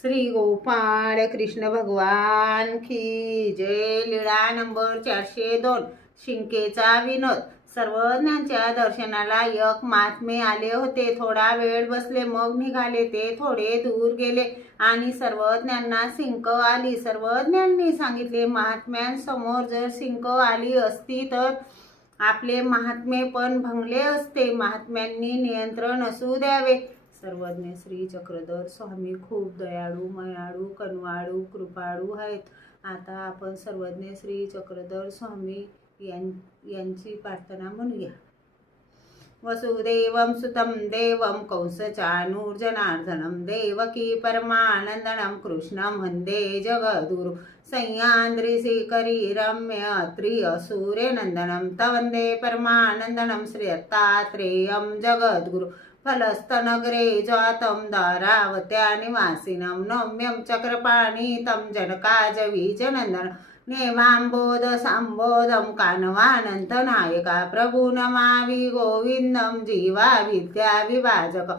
श्री गोपाळ कृष्ण भगवान की जय। लीळा नंबर 402 शिंकेचा विनोद। सर्वज्ञांच्या दर्शनाला एक महात्मे आले होते। थोडा वेळ बसले, मग निघाले। ते थोडे दूर गेले आणि सर्वज्ञांना शिंक आली। सर्वज्ञांनी सांगितले, महात्म्यांसमोर जर शिंक आली असती तर आपले महात्मे पण भंगले असते। महात्म्यांनी नियंत्रण असू द्यावे। सर्वज्ञ श्री चक्रधर स्वामी खूप दयाळू, मयाळू, कनवाळू, कृपाळू आहेत। आता आपण सर्वज्ञ श्री चक्रधर स्वामी यांची प्रार्थना म्हणूया। वसुदेवं सुतं देवं कंसचाणूरजनार्दनं देवकी परमानन्दनं कृष्णं वन्दे जगद्गुरुं सह्याद्रिशिखरी रम्य त्रियसूर्यनन्दनं तं वन्दे परमानन्दनं श्रीदत्तात्रेयं जगद्गुरुं फलस्तनगरे जातं धारावत्या निवासिनं नम्यं चक्रपाणितं जनकाजवीजनन्दनं नेमाम्बोध सांबोधं कानवानन्तनायका प्रभु नमामि गोविन्दं जीवा विद्या विभाजक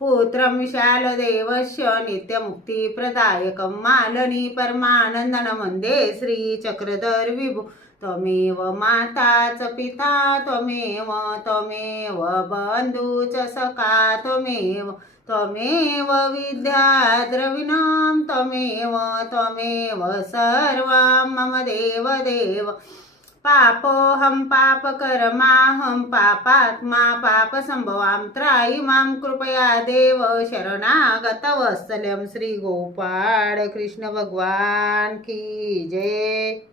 पुत्रं विशालदेवस्य नित्यमुक्तिप्रदायकं मालनी परमानन्दनं वन्दे श्रीचक्रधर विभु त्वमेव माता च पिता त्वमेव बन्धु च सखा त्वमेव विद्या द्रविणं त्वमेव सर्वं मम देव पापोऽहं पापकर्माहं पापात्मा पापसंभवां त्राहि मां कृपया देव शरणागतवत्सलं। श्री गोपाळ कृष्ण भगवान की जय।